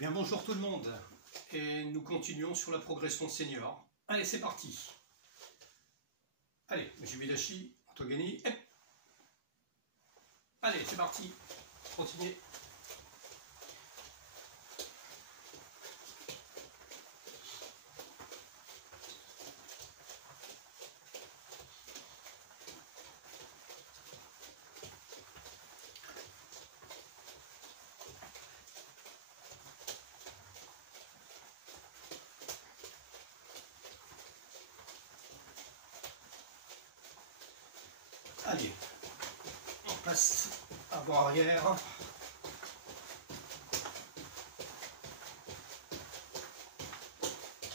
Bien bonjour tout le monde, et nous continuons sur la progression senior. Allez, c'est parti. Allez, Jubilashi, Togani, hep. Allez, c'est parti. Continuez. Allez, on passe avant-arrière.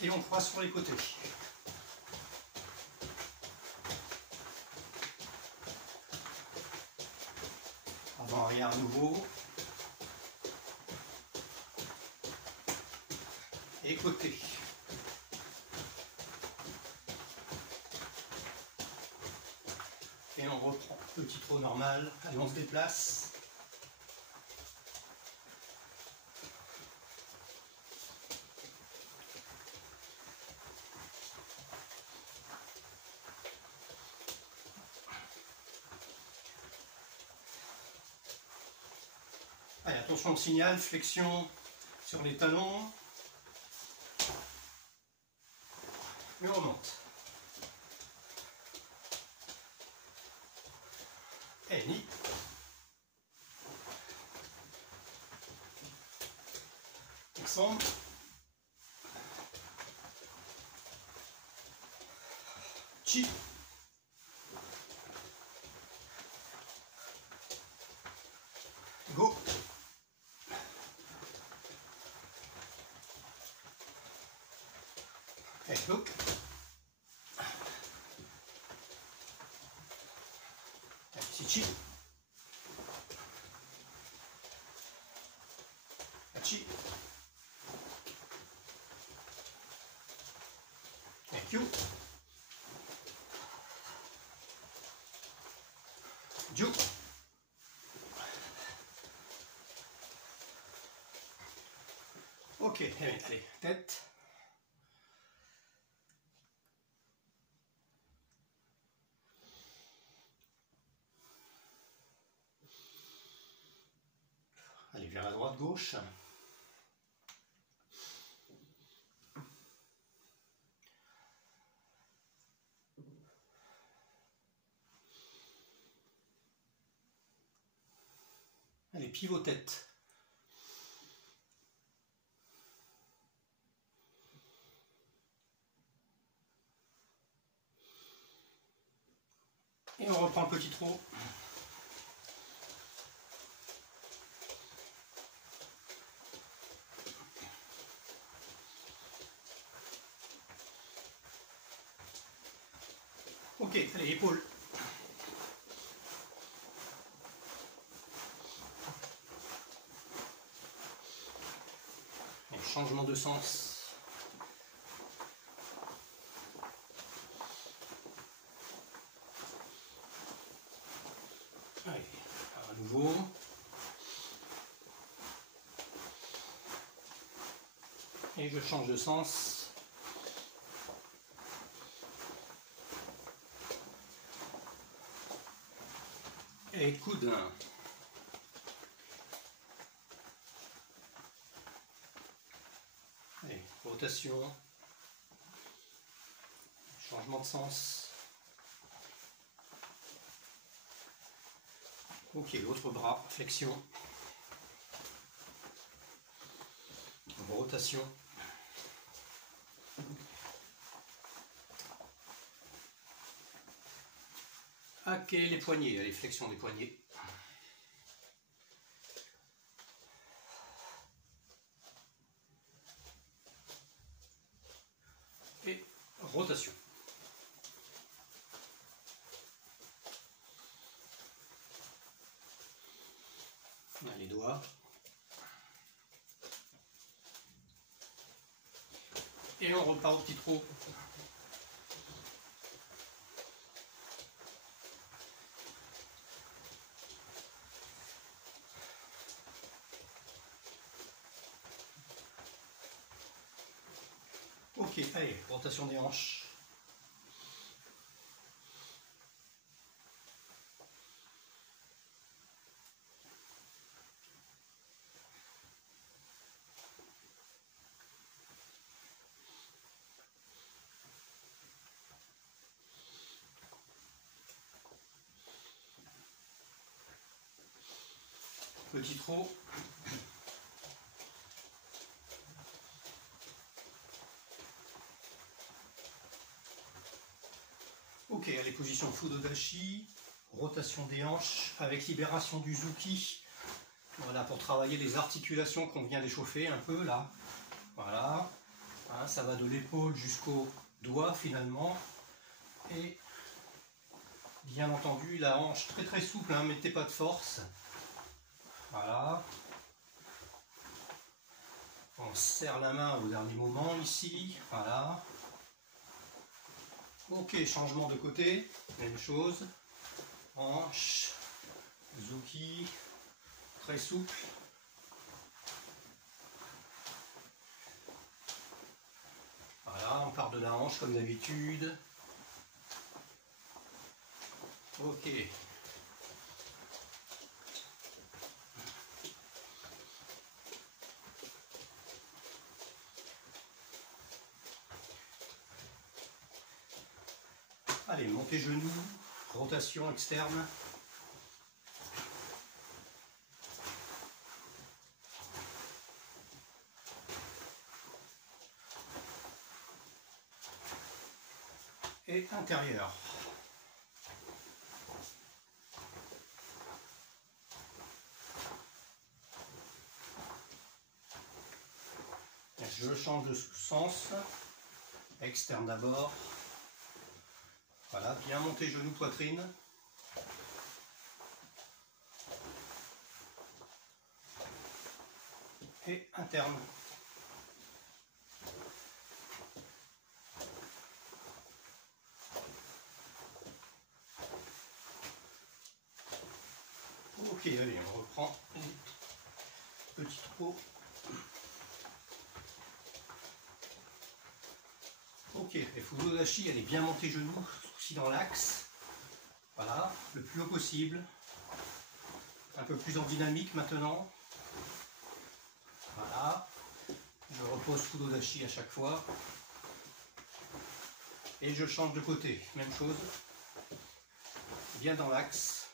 Et on fera sur les côtés. Avant-arrière à nouveau. Et côté. Et on reprend petit trot normal. Allez, on se déplace. Allez, attention au signal, flexion sur les talons. Et on remonte. Et ni. Descendre. Chi. Go. Et go. Petit chi. Chi. Et Q. Ju. Ok, allez, tête. Allez, vers la droite, gauche. Allez, pivot tête. Et on reprend le petit trot. Ok, allez, épaule. Et changement de sens. Allez, à nouveau. Et je change de sens. Et coude. Allez, rotation. Changement de sens. Ok, l'autre bras, flexion. Rotation. Ok, les poignets, allez, flexion des poignets. Et rotation. On a les doigts. Et on repart au petit trot. Ok, allez, rotation des hanches. Petit trot. Ok, allez, position Fudodashi, rotation des hanches avec libération du Zuki. Voilà, pour travailler les articulations qu'on vient d'échauffer un peu là. Voilà, hein, ça va de l'épaule jusqu'au doigt finalement. Et bien entendu, la hanche très très souple, hein, mettez pas de force. Voilà. On serre la main au dernier moment ici. Voilà. Ok, changement de côté, même chose. Hanche, Zuki, très souple. Voilà, on part de la hanche comme d'habitude. Ok. Allez, montez genoux, rotation externe. Et intérieur. Je change de sens. Externe d'abord. Voilà, bien monter genoux, poitrine. Et interne. Ok, allez, on reprend les petits trous. Ok, et Fudodashi, elle est bien montée genoux, aussi dans l'axe. Voilà, le plus haut possible. Un peu plus en dynamique maintenant. Voilà. Je repose Fudodashi à chaque fois. Et je change de côté. Même chose. Bien dans l'axe.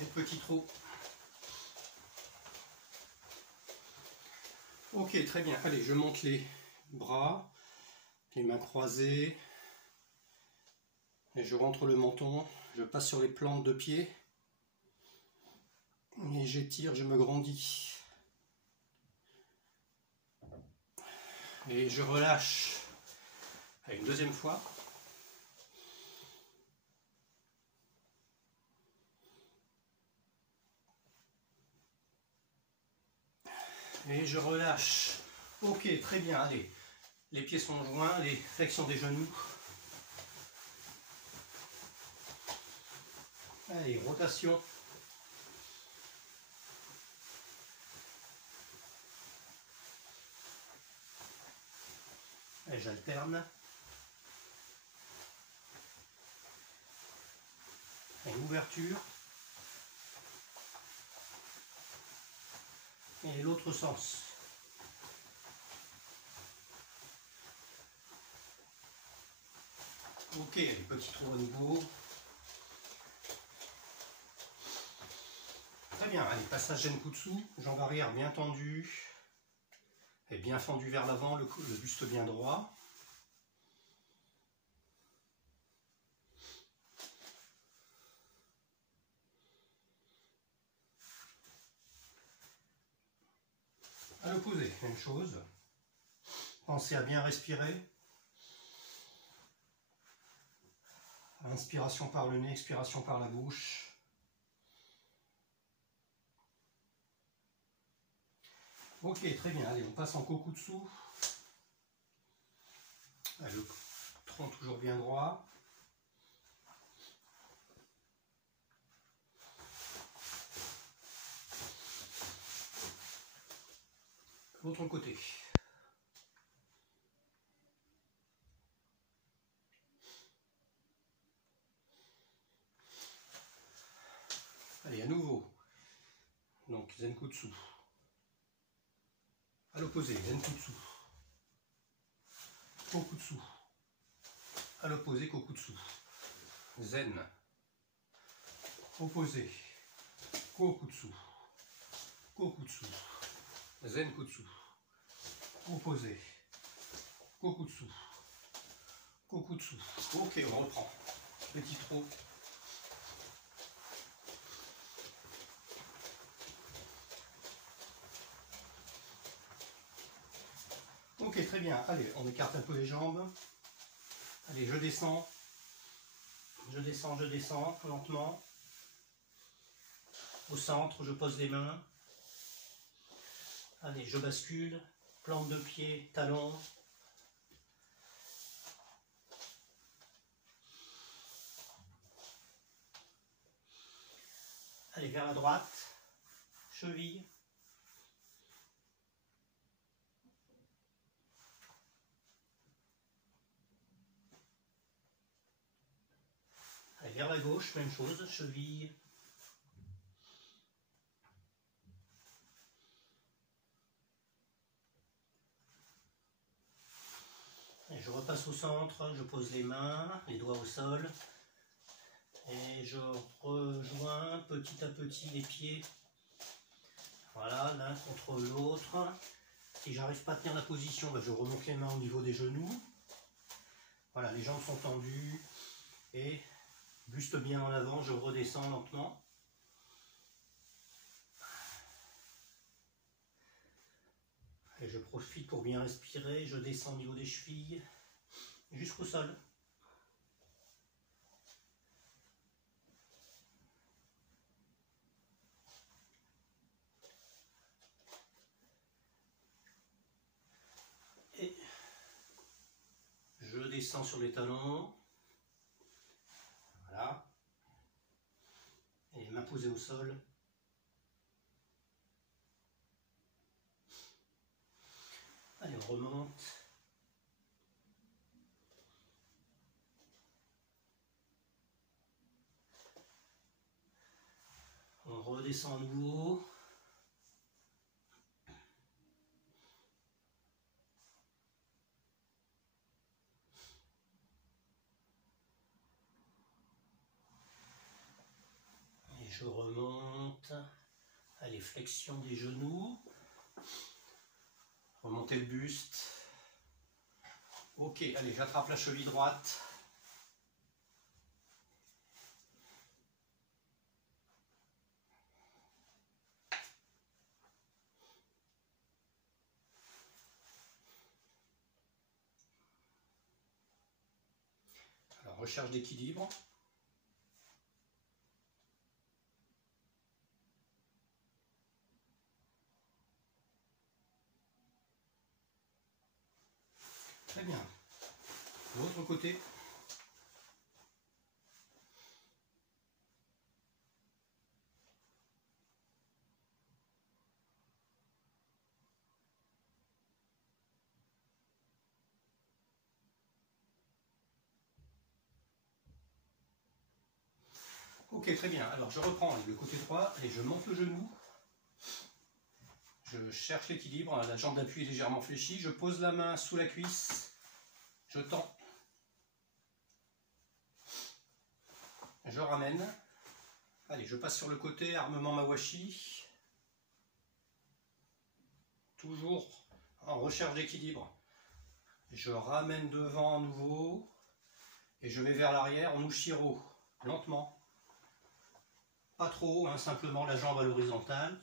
Et petit trou. Ok, très bien. Allez, je monte les bras, les mains croisées. Et je rentre le menton. Je passe sur les plantes de pied. Et j'étire, je me grandis. Et je relâche. Allez, une deuxième fois. Et je relâche. Ok, très bien, allez. Les pieds sont joints, les flexions des genoux. Allez, rotation. Et j'alterne. Et ouverture. Et l'autre sens. Ok, petit trou à nouveau. Très bien, allez, passage Genkutsu, jambe arrière bien tendue. Et bien fendu vers l'avant, le buste bien droit. À l'opposé, même chose. Pensez à bien respirer. Inspiration par le nez, expiration par la bouche. Ok, très bien. Allez, on passe en Kokutsu. Le tronc toujours bien droit. Autre côté. Allez, à nouveau. Donc, Zenkutsu. À l'opposé, Zenkutsu. Kokutsu. À l'opposé, Kokutsu. Zen. Opposé. Kokutsu. Kokutsu. Zenkutsu. Opposé. Kokutsu. Kokutsu. Ok, on reprend. Petit trot. Ok, très bien. Allez, on écarte un peu les jambes. Allez, je descends. Je descends, lentement. Au centre, je pose les mains. Allez, je bascule. Plante de pied, talon. Allez, vers la droite. Cheville. Allez, vers la gauche, même chose. Cheville. Et je repasse au centre, je pose les mains, les doigts au sol. Et je rejoins petit à petit les pieds. Voilà, l'un contre l'autre. Si j'arrive pas à tenir la position, je remonte les mains au niveau des genoux. Voilà, les jambes sont tendues. Et buste bien en avant, je redescends lentement. Et je profite pour bien respirer, je descends au niveau des chevilles, jusqu'au sol. Et je descends sur les talons. Voilà. Et main posée au sol. Allez, on remonte. On redescend à nouveau. Et je remonte. Allez, flexion des genoux. Remontez le buste. Ok, allez, j'attrape la cheville droite. Alors, recherche d'équilibre. Très bien. L'autre côté. Ok, très bien. Alors je reprends le côté droit et je monte le genou. Je cherche l'équilibre, la jambe d'appui est légèrement fléchie. Je pose la main sous la cuisse. Je tends. Je ramène. Allez, je passe sur le côté, armement mawashi. Toujours en recherche d'équilibre. Je ramène devant à nouveau. Et je vais vers l'arrière en ushiro. Lentement. Pas trop, hein, simplement la jambe à l'horizontale.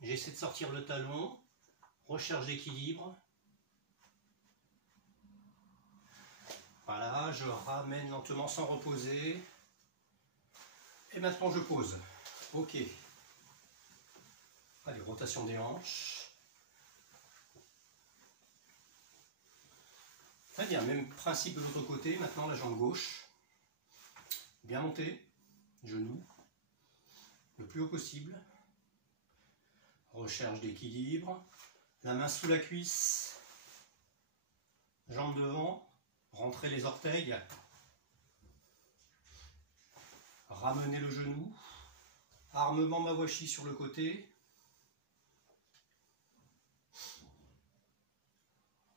J'essaie de sortir le talon. Recherche d'équilibre. Voilà, je ramène lentement sans reposer. Et maintenant je pose. Ok. Allez, rotation des hanches. Très bien, même principe de l'autre côté. Maintenant la jambe gauche. Bien montée. Genou. Le plus haut possible. Recherche d'équilibre. La main sous la cuisse, jambe devant, rentrez les orteils, ramenez le genou, armement mawashi sur le côté.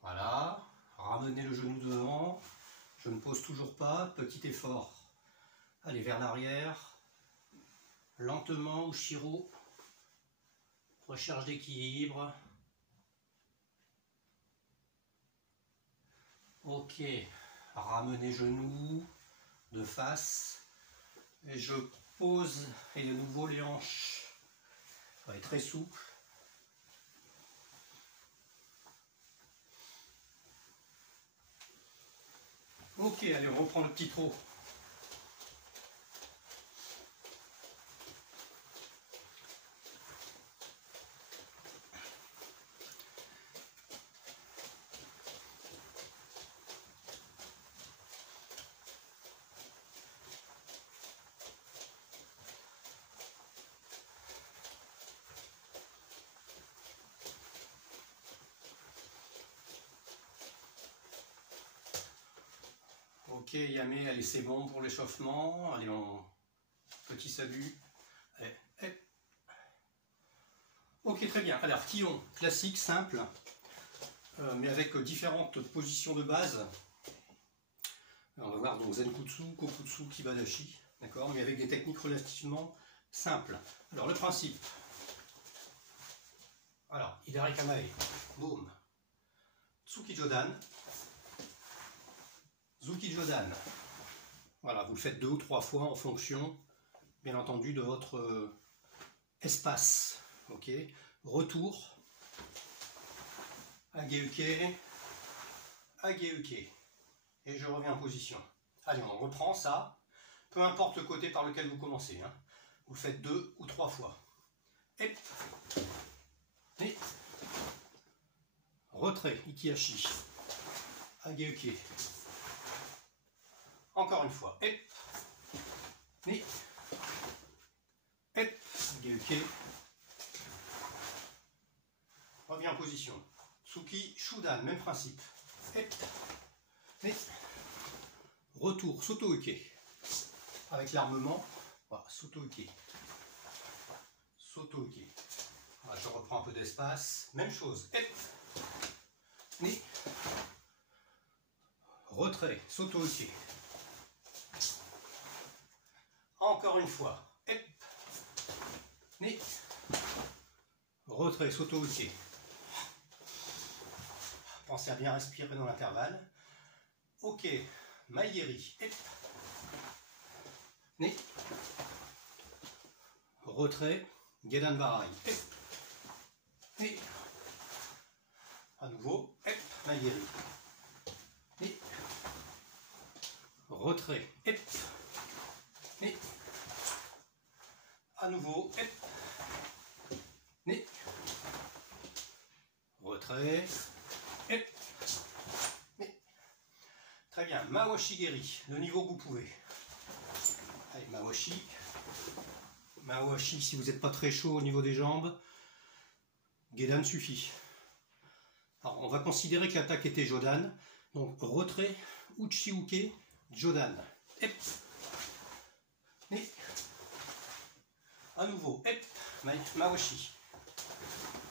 Voilà, ramenez le genou devant, je ne pose toujours pas, petit effort. Allez vers l'arrière, lentement, Ushiro, recherche d'équilibre. Ok, ramenez genou de face, et je pose, et de nouveau les hanches, ça va être très souple. Ok, allez, on reprend le petit trot. Ok, Yamé, allez, c'est bon pour l'échauffement. Allez, on... petit salut. Allez, hop. Ok, très bien. Alors, Kion, classique, simple, mais avec différentes positions de base. Alors, on va voir donc Zenkutsu, Kokutsu, Kibadashi, d'accord, mais avec des techniques relativement simples. Alors, le principe. Alors, Hidari Kamae, boum. Tsuki Jodan. Zuki Jodan, voilà, vous le faites 2 ou 3 fois en fonction, bien entendu, de votre espace. Ok, retour, Ageuke, Ageuke, et je reviens en position. Allez, on reprend ça, peu importe le côté par lequel vous commencez, hein. Vous le faites 2 ou 3 fois. Et retrait, Ikihashi, Ageuke. Encore une fois, hep, ni, hep, Ageuke. Reviens en position. Tsuki, Shudan, même principe. Hep, ni, retour, Soto-uke. Avec l'armement, voilà, Soto-uke. Soto-uke. Voilà, je reprends un peu d'espace. Même chose. Hep, ni, retrait, Soto-uke. Encore une fois, hep, ni, retrait, Soto-uke. Pensez à bien respirer dans l'intervalle. Ok, Maïeri, hep, ni, retrait, Gedan Barai, hep, ni, à nouveau, hep, Maïeri, ni, retrait, hep, ni, à nouveau, hep, ni, retrait, hep, ni. Très bien, Mawashi Geri, le niveau que vous pouvez. Allez, Mawashi. Mawashi, si vous n'êtes pas très chaud au niveau des jambes, Gedan suffit. Alors, on va considérer que l'attaque était Jodan. Donc, retrait, Uchi-uke, Jodan. Hep, ni. À nouveau, hep, Mawashi,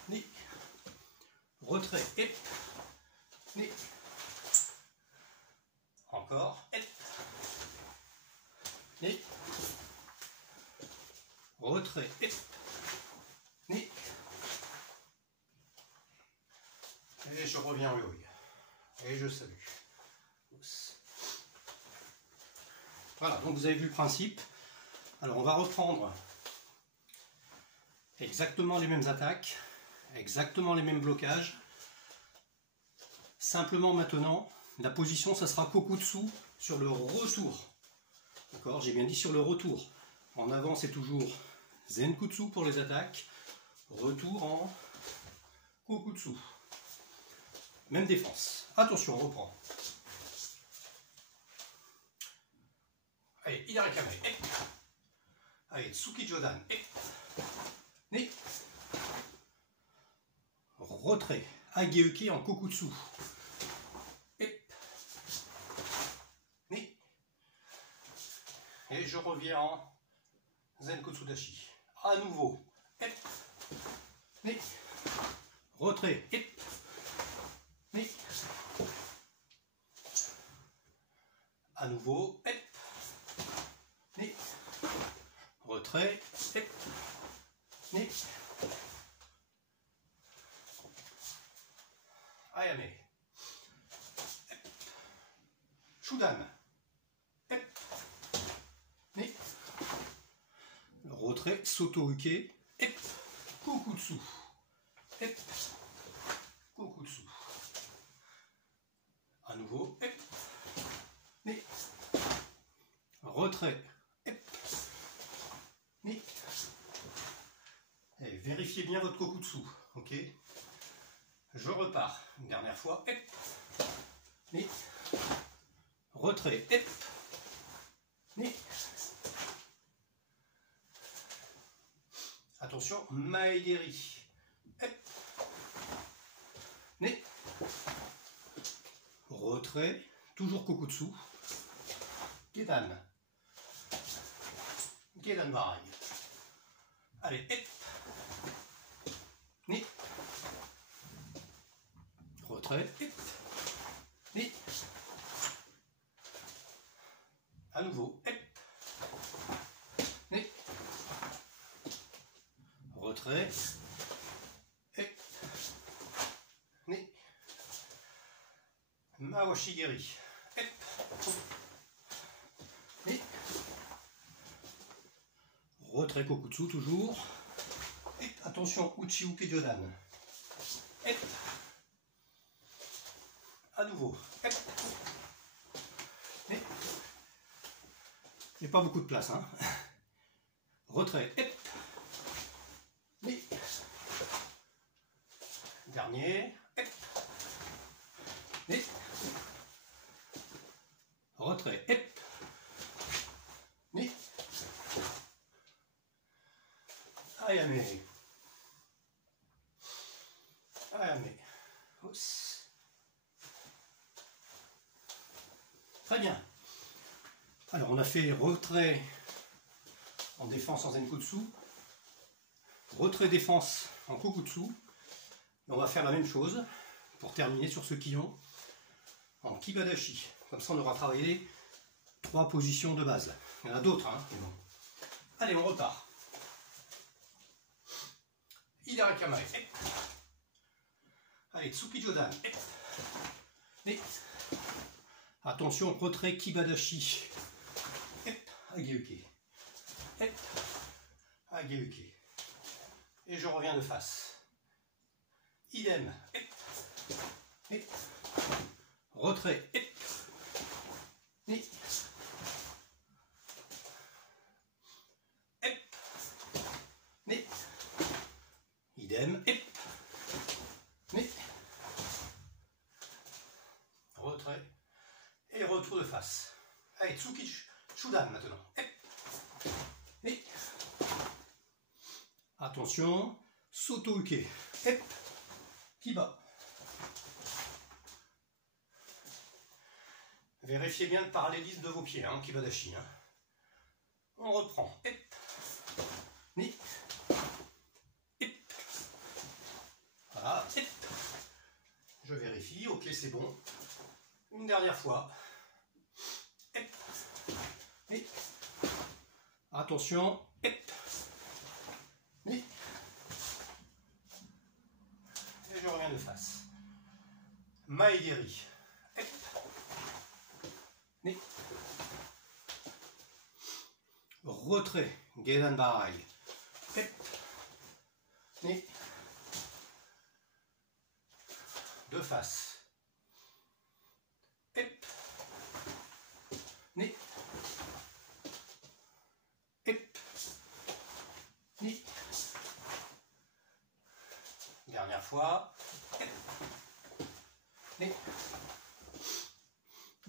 ni, retrait, hep, ni, encore, hep, ni, retrait, hep, ni, et je reviens au yoï, et je salue. Voilà, donc vous avez vu le principe. Alors on va reprendre exactement les mêmes attaques, exactement les mêmes blocages. Simplement maintenant, la position, ça sera Kokutsu sur le retour. D'accord, j'ai bien dit sur le retour. En avant, c'est toujours Zenkutsu pour les attaques. Retour en Kokutsu. Même défense. Attention, on reprend. Allez, Hidari Kamae. Allez, Tsuki Jodan. Ni. retrait, Ageuke en kokutsu. Et je reviens en Zenkotsudashi. À nouveau, retrait, à nouveau, retrait, Ayame, Shudan, retrait, Soto-uke, Kokutsu, Kokutsu, à nouveau, retrait, et vérifiez bien votre Kokutsu, ok? Je repars une dernière fois, retrait, attention, Maegeri, retrait, toujours Kokutsu, Gedan, Gedan Barai, allez, retrait, à nouveau, retrait, Mawashigeri, retrait Kokutsu toujours, attention, Uchi-uke Jodan, à nouveau, il n'y a pas beaucoup de place, hein. Retrait, dernier, retrait, Ayame, très bien. Alors on a fait retrait en défense en Zenkotsu, retrait défense en Kokutsu. On va faire la même chose pour terminer sur ce Kion en Kibadashi. Comme ça on aura travaillé 3 positions de base. Il y en a d'autres, hein, mais bon. Allez, on repart. Hidarakamae. Allez, Tsuki Jodan. Attention, retrait Kibadashi. Ageuke. Ageuke. Et je reviens de face. Idem. Retrait. Idem. Retrait. Et retour de face. Allez, Tsuki Shudan maintenant. Attention, Soto-uke. Kiba. Vérifiez bien le parallélisme de vos pieds, hein, Kibadashi. Hein. On reprend. Voilà. Je vérifie. Ok, c'est bon. Une dernière fois. Attention. Et je reviens de face. Maegeri. Retrait. Gedan Barai. De face. Dernière fois.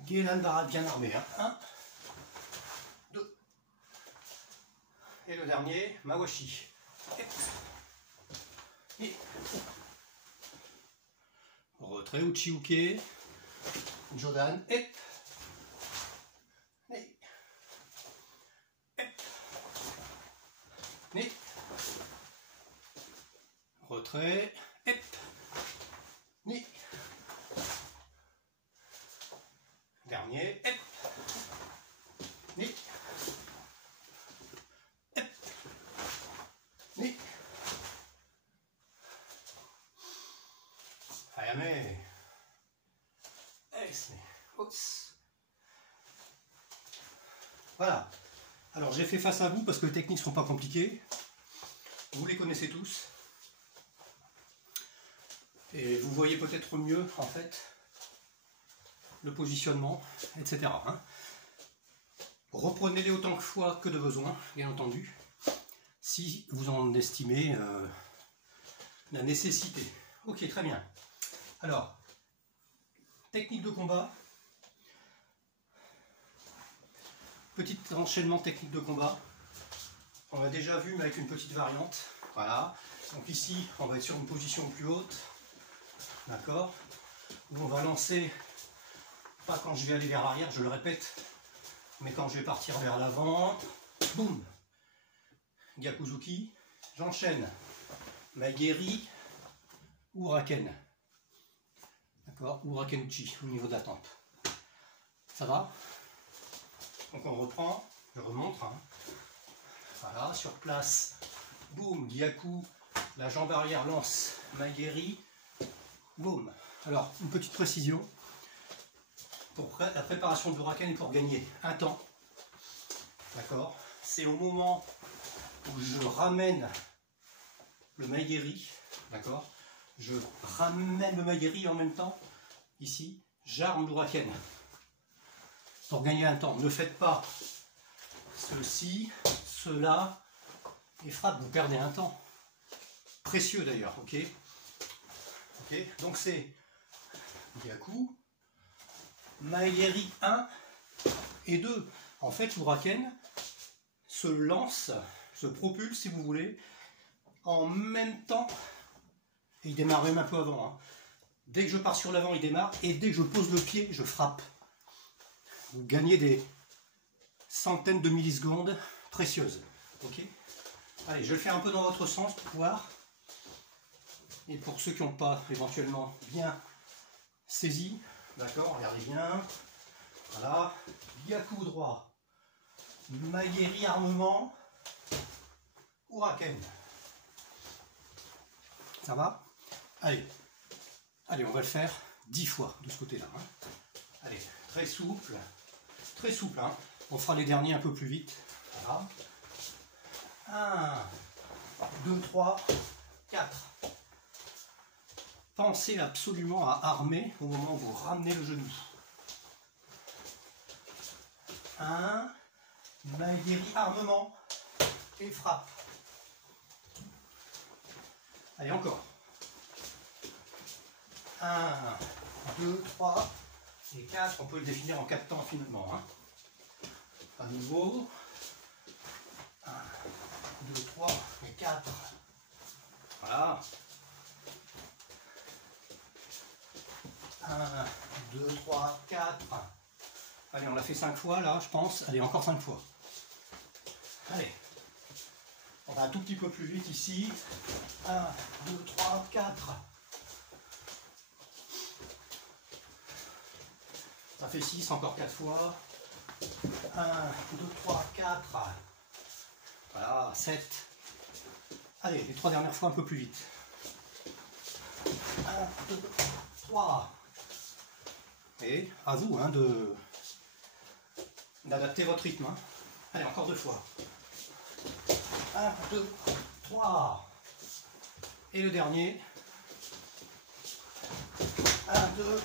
Gedan Barai bien armé. 1, 2. Et le dernier, Mawashi. Retrait, Uchiuke, Jodan, et retrait, hep, ni, dernier, hep, ni, hep, ni, ayame, voilà. Alors j'ai fait face à vous parce que les techniques ne sont pas compliquées. Vous les connaissez tous. Et vous voyez peut-être mieux en fait le positionnement, etc. Hein. Reprenez-les autant de fois que de besoin, bien entendu, si vous en estimez la nécessité. Ok, très bien. Alors, technique de combat. Petit enchaînement technique de combat. On l'a déjà vu, mais avec une petite variante. Voilà. Donc ici, on va être sur une position plus haute. D'accord. Où on va lancer, pas quand je vais aller vers l'arrière, je le répète, mais quand je vais partir vers l'avant. Boum. Gyakuzuki. J'enchaîne. Maigeri. Uraken. D'accord. Urakenuchi au niveau de la tempe. Ça va? Donc on reprend, je remonte. Hein. Voilà, sur place. Boum, Gyaku, la jambe arrière lance, Maigeri. Boum. Alors, une petite précision. Pour la préparation de Uraken et pour gagner un temps. D'accord. C'est au moment où je ramène le Maigeri. D'accord. Je ramène le Maigeri en même temps. Ici, j'arme l'Uraken. Pour gagner un temps, ne faites pas ceci, cela, et frappe, vous perdez un temps. Précieux d'ailleurs, ok. Ok, donc c'est Gyaku, Maigeri 1 et 2. En fait, l'Uraken se lance, se propulse si vous voulez, en même temps, et il démarre même un peu avant. Hein. Dès que je pars sur l'avant, il démarre, et dès que je pose le pied, je frappe. Vous gagnez des centaines de millisecondes précieuses. Ok. Allez, je vais le faire un peu dans votre sens pour pouvoir. Et pour ceux qui n'ont pas éventuellement bien saisi, d'accord, regardez bien. Voilà. Gyaku droit. Maigeri armement. Uraken. Ça va? Allez. Allez, on va le faire 10 fois de ce côté-là. Hein. Allez, très souple. Très souple, hein. On fera les derniers un peu plus vite. Voilà. 1, 2, 3, 4. Pensez absolument à armer au moment où vous ramenez le genou. 1, Maigeri armement et frappe. Allez, encore. 1, 2, 3 et 4. On peut le définir en 4 temps finalement. Hein. À nouveau. 1, 2, 3 et 4. Voilà. 1, 2, 3, 4. Allez, on l'a fait 5 fois là, je pense. Allez, encore 5 fois. Allez. On va un tout petit peu plus vite ici. 1, 2, 3, 4. Ça fait 6, encore 4 fois. 1, 2, 3, 4. Voilà, 7. Allez, les 3 dernières fois un peu plus vite. 1, 2, 3. Et à vous hein, d'adapter votre rythme. Hein. Allez, encore 2 fois. 1, 2, 3. Et le dernier. 1, 2,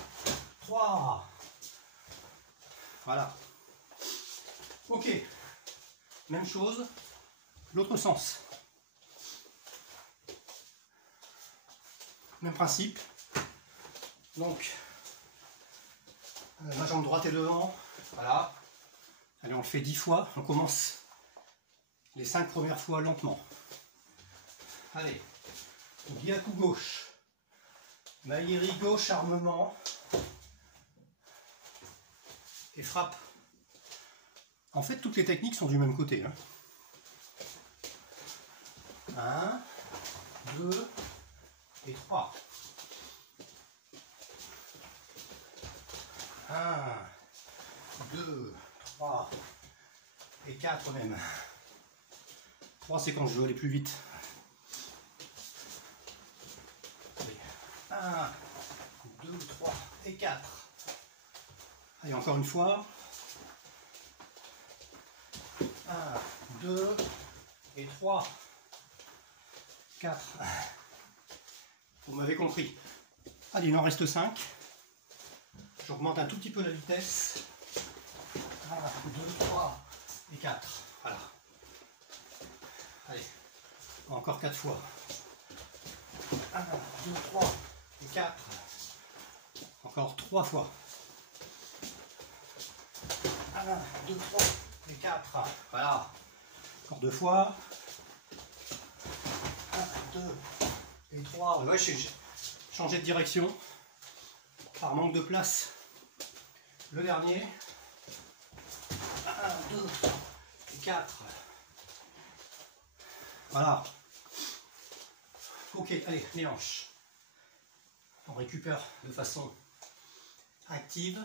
3. Voilà. Ok. Même chose. L'autre sens. Même principe. Donc, ma jambe droite est devant. Voilà. Allez, on le fait 10 fois. On commence les 5 premières fois lentement. Allez. Gyaku gauche. Maïri gauche, armement. Et frappe. En fait, toutes les techniques sont du même côté. 1, 2 et 3. 1, 2, 3 et 4 même. 3, c'est quand je veux aller plus vite. Allez. 1, 2, 3 et 4. Allez, encore une fois. 1, 2 et 3. 4. Vous m'avez compris. Allez, il en reste 5. J'augmente un tout petit peu la vitesse. 1, 2, 3 et 4. Voilà. Allez, encore 4 fois. 1, 2, 3 et 4. Encore 3 fois. 1, 2, 3 et 4. Voilà. Encore 2 fois. 1, 2 et 3. Ouais, j'ai changé de direction par manque de place. Le dernier. 1, 2 et 4. Voilà. Ok, allez, les hanches. On récupère de façon active.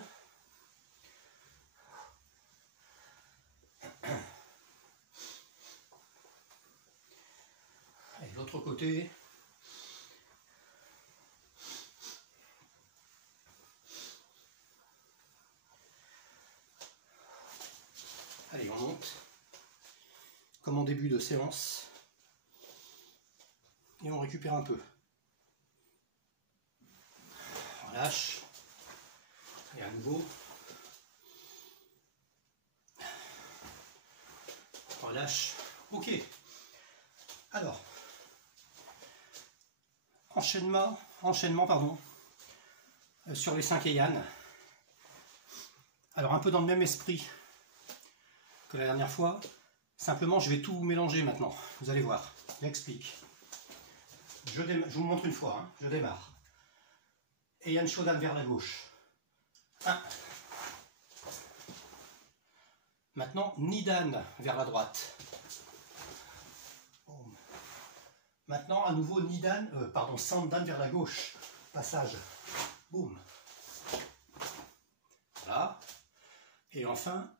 Allez, l'autre côté. Allez, on monte. Comme en début de séance. Et on récupère un peu. On lâche. Et à nouveau. On relâche. Ok. Alors. Enchaînement pardon, sur les 5 Heian. Alors un peu dans le même esprit que la dernière fois. Simplement, je vais tout mélanger maintenant. Vous allez voir. J'explique. Je vous montre une fois. Hein. Je démarre. Heian Shodan vers la gauche. 1. Maintenant, Nidan vers la droite. Boum. Maintenant, à nouveau, Sandan vers la gauche. Passage. Boum. Voilà. Et enfin,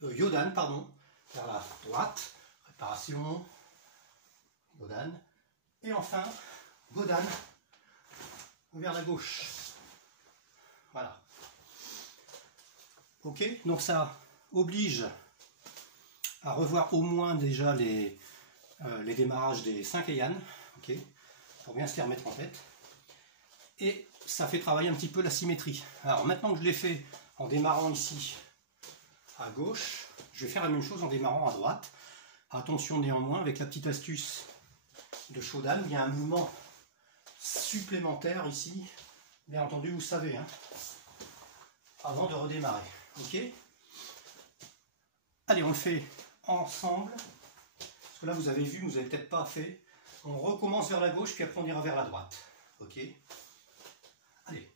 Yodan, vers la droite. Préparation. Yodan. Et enfin, Godan vers la gauche. Voilà. Ok, donc ça oblige à revoir au moins déjà les démarrages des 5 Heian, ok, pour bien se les remettre en tête. Et ça fait travailler un petit peu la symétrie. Alors maintenant que je l'ai fait en démarrant ici à gauche, je vais faire la même chose en démarrant à droite. Attention néanmoins, avec la petite astuce de Shodan, il y a un mouvement supplémentaire ici, bien entendu vous savez, hein, avant de redémarrer. Ok. Allez, on le fait ensemble. Parce que là, vous avez vu, vous n'avez peut-être pas fait. On recommence vers la gauche, puis après on ira vers la droite. Ok. Allez.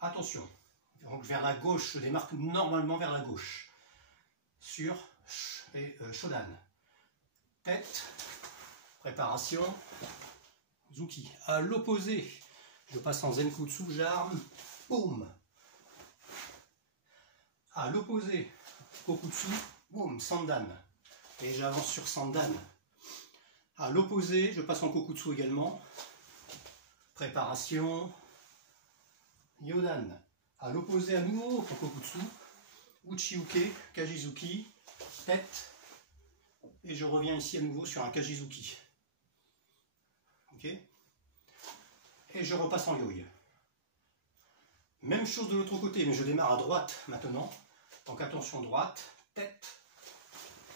Attention. Donc vers la gauche, je démarque normalement vers la gauche. Sur Shodan. Tête. Préparation. Zuki. À l'opposé, je passe en Zenkutsu, j'arme. Boum. À l'opposé, Kokutsu, boum, Sandan. Et j'avance sur Sandan. À l'opposé, je passe en Kokutsu également. Préparation. Yodan. À l'opposé à nouveau, en Kokutsu. Uchiuke, Kajizuki. Tête. Et je reviens ici à nouveau sur un Kajizuki. Ok. Et je repasse en Yoi. Même chose de l'autre côté, mais je démarre à droite maintenant. Donc attention, droite, tête.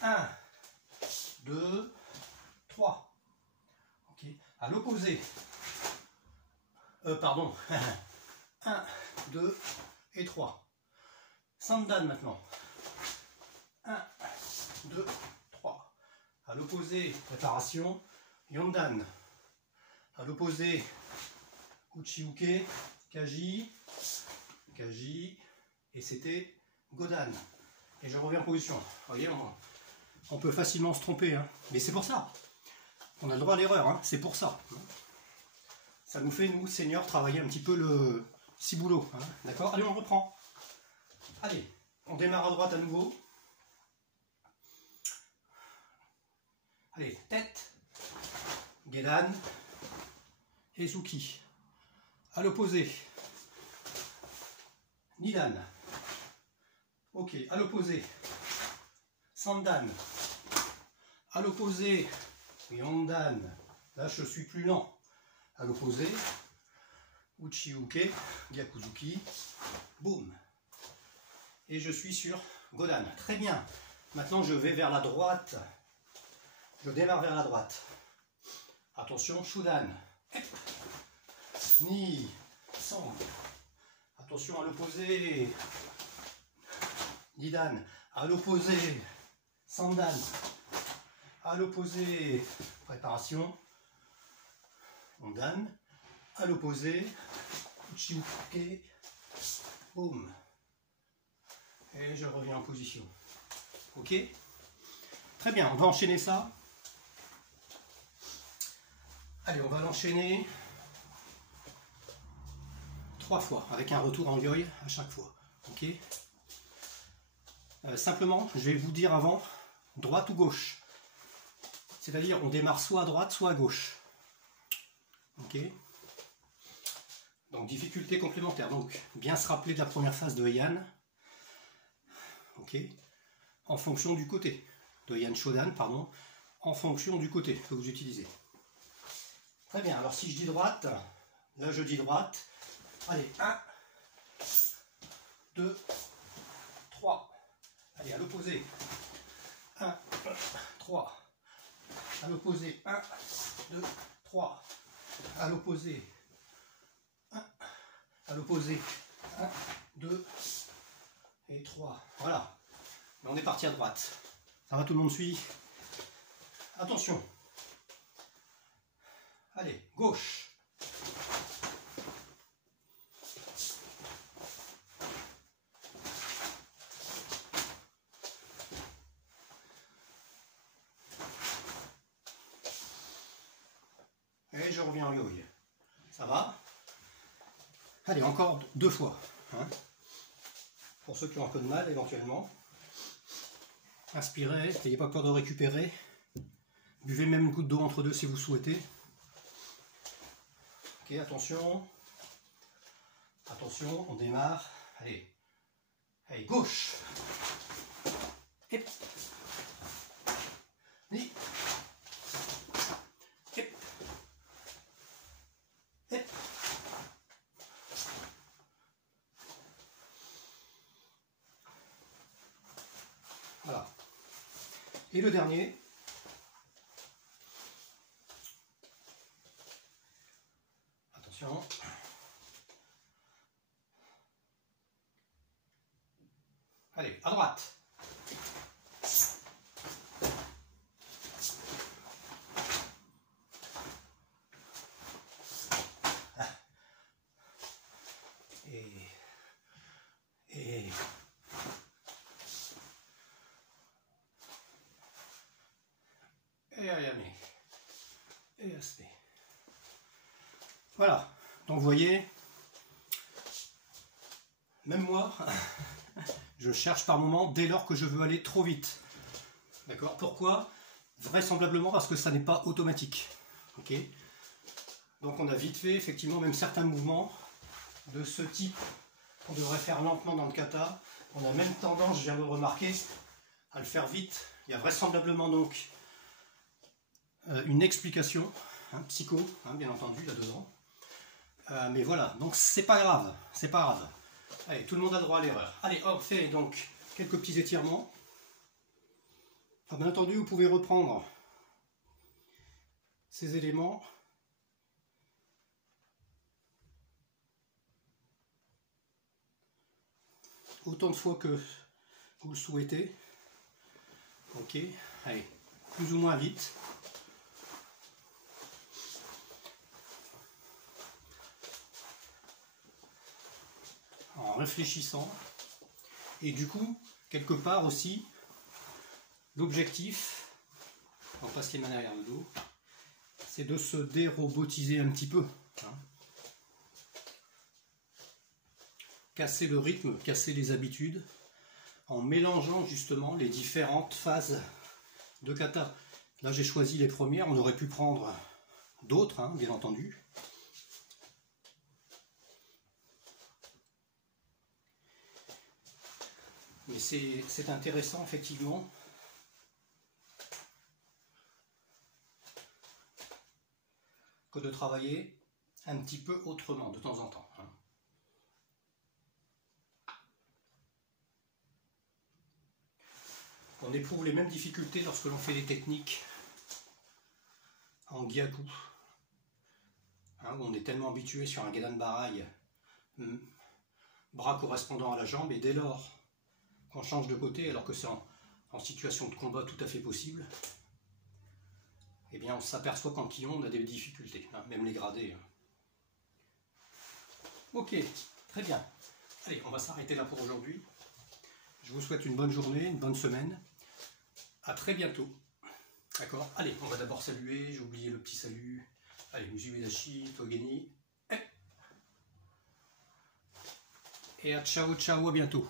1, 2, 3. Ok. À l'opposé. Pardon. 1, 2 et 3. Sandan maintenant. 1, 2, 3. À l'opposé, préparation. Yondan. À l'opposé, Uchiuke, Kaji, et c'était Godan. Et je reviens en position. Vous voyez, on peut facilement se tromper, hein. Mais c'est pour ça. On a le droit à l'erreur, hein. C'est pour ça. Ça nous fait, nous, seniors, travailler un petit peu le ciboulot. Hein. D'accord? Allez, on reprend. Allez, on démarre à droite à nouveau. Allez, tête, Gedan, Ezuki. À l'opposé, Nidan. Ok, à l'opposé, Sandan. À l'opposé, Yondan. Là, je suis plus lent. À l'opposé, Uchiuke, Gyakuzuki. Boum. Et je suis sur Godan. Très bien. Maintenant, je vais vers la droite. Je démarre vers la droite. Attention, Shudan. Ni. Sang. Attention à l'opposé. Nidan. À l'opposé. Sandan. À l'opposé. Préparation. Ondan. À l'opposé. Uchiuke. Boum. Et je reviens en position. Ok? Très bien, on va enchaîner ça. Allez, on va l'enchaîner 3 fois, avec un retour en yoi à chaque fois. Ok? Simplement, je vais vous dire avant, droite ou gauche. C'est-à-dire, on démarre soit à droite, soit à gauche. Ok? Donc, difficulté complémentaire. Donc, bien se rappeler de la première phase de Heian. Ok? En fonction du côté. De Heian Shodan, pardon. En fonction du côté que vous utilisez. Très bien, alors si je dis droite, là je dis droite. Allez, 1, 2, 3. Allez, à l'opposé. 1, 3. À l'opposé. 1, 2, 3. À l'opposé. 1. À l'opposé. 1, 2 et 3. Voilà. On est parti à droite. Ça va, tout le monde suit? Attention. Allez, gauche. Et je reviens en yo-yo. Ça va? Allez, encore 2 fois. Hein, pour ceux qui ont un peu de mal, éventuellement. Inspirez, n'ayez pas peur de récupérer. Buvez même une goutte d'eau entre deux si vous souhaitez. Ok, attention. Attention, on démarre. Allez. Allez, gauche. Hip. Ni. Hip. Hip. Voilà. Et le dernier. Attention. Allez, à droite. Et aspect. Voilà, donc vous voyez, même moi, je cherche par moment dès lors que je veux aller trop vite. D'accord? Pourquoi? Vraisemblablement parce que ça n'est pas automatique. Ok? Donc on a vite fait effectivement même certains mouvements de ce type qu'on devrait faire lentement dans le kata. On a même tendance, je viens de le remarquer, à le faire vite. Il y a vraisemblablement donc une explication, hein, psycho, hein, bien entendu, là-dedans. Mais voilà, donc c'est pas grave, c'est pas grave. Allez, tout le monde a droit à l'erreur. Allez, hop, fait donc quelques petits étirements. Enfin, bien entendu, vous pouvez reprendre ces éléments. Autant de fois que vous le souhaitez. Ok, allez, plus ou moins vite. en réfléchissant. Et du coup, quelque part aussi, l'objectif, on passe les mains derrière le dos, c'est de se dérobotiser un petit peu. Hein. Casser le rythme, casser les habitudes, en mélangeant justement les différentes phases de kata. Là j'ai choisi les premières, on aurait pu prendre d'autres, hein, bien entendu. Mais c'est intéressant effectivement que de travailler un petit peu autrement de temps en temps. Hein. On éprouve les mêmes difficultés lorsque l'on fait des techniques en gyaku, hein, où on est tellement habitué sur un gedan barai, bras correspondant à la jambe, et dès lors qu'on change de côté, alors que c'est en situation de combat tout à fait possible, eh bien on s'aperçoit qu'en Kion on a des difficultés, hein, même les gradés. Hein. Ok, très bien. Allez, on va s'arrêter là pour aujourd'hui. Je vous souhaite une bonne journée, une bonne semaine. À très bientôt. D'accord? Allez, on va d'abord saluer, j'ai oublié le petit salut. Allez, Ujiuedashi, Togeni. Et à ciao, ciao, à bientôt.